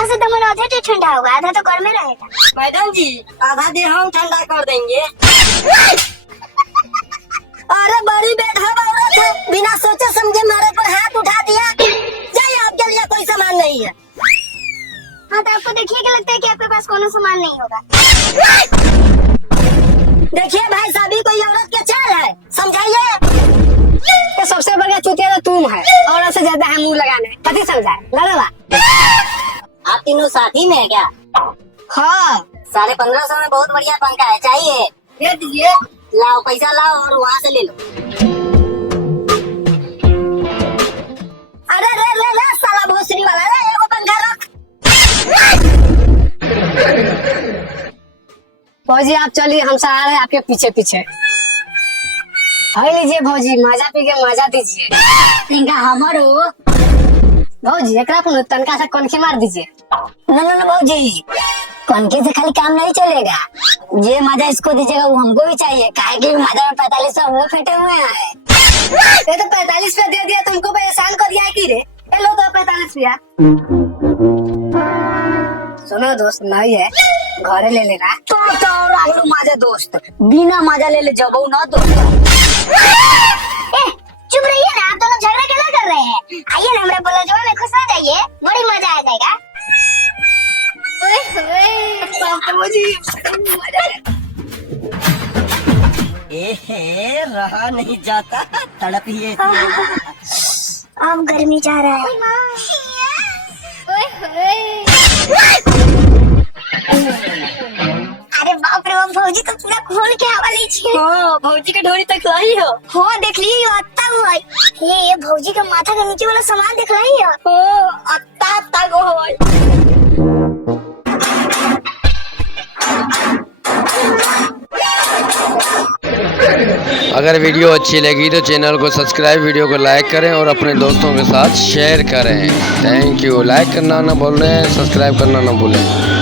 आधा से दमन आधा तो ठंडा होगा, आधा तो गर्म में रहेगा। मैडम जी आधा दिन हम ठंडा कर देंगे। अरे बड़ी बेढब औरत है, बिना सोचे समझे मेरे पर हाथ उठा दिया। जाइए, आपके लिए कोई सामान नहीं है। हाँ तो आपको देखिए क्या लगता है कि आपके पास कोनो सामान नहीं होगा। देखिए भाई, सभी कोई औरत के चाल है, समझाइए। ये सबसे बढ़िया चुतिया तो तुम है, औरत से ज्यादा है मुंह लगाने। कभी समझाए लड़वा। आप तीनों साथी में है क्या? हाँ 1550 में बहुत बढ़िया पंखा है, चाहिए? ये दीजिए। लाओ पैसा लाओ और वहाँ से ले लो। अरे रे रे रे साला भोसड़ी वाला, रे एगो पंखा रख। भौजी आप चलिए, हम आ रहे हैं आपके पीछे पीछे। लीजिए भौजी, मजा पी के मजा दीजिए। इनका हमारो भौजी एक तनका से कनखी मार दीजिए। न भौजी, कनखी से खाली काम नहीं चलेगा। ये मजा इसको दीजिएगा, वो हमको भी चाहिए। काहे कि मजा में 45 वो फेटे हुए हैं। ये तो 45 पे दे दिया, तुमको एहसान कर दिया है कि रे। ये लो तो 45 रुपया। सुनो दोस्त, नहीं है घरे ले लेना। तो राहुल मजा दोस्त, बिना मजा ले ले जब ना दोस्त। चुप रहिए ना, आप दोनों झगड़ा क्या कर रहे हैं। आइए ना हमारे बलजवा में घुसना जाइए, बड़ी मजा आ जाएगा। रहा नहीं जाता, तड़प ही अब गर्मी जा रहा है। अरे बाप रे बाप, भौजी तो पूरा खोल के हवा लीजिए। भौजी के ढोरी तक लाई हो। हाँ देख ली अत्ता हुआ। ये भौजी का माथा के नीचे वाला सामान देख रही है। अत्ता अत्ता गो हो। अगर वीडियो अच्छी लगी तो चैनल को सब्सक्राइब, वीडियो को लाइक करें और अपने दोस्तों के साथ शेयर करें। Thank you. लाइक करना ना भूलें, सब्सक्राइब करना ना भूलें।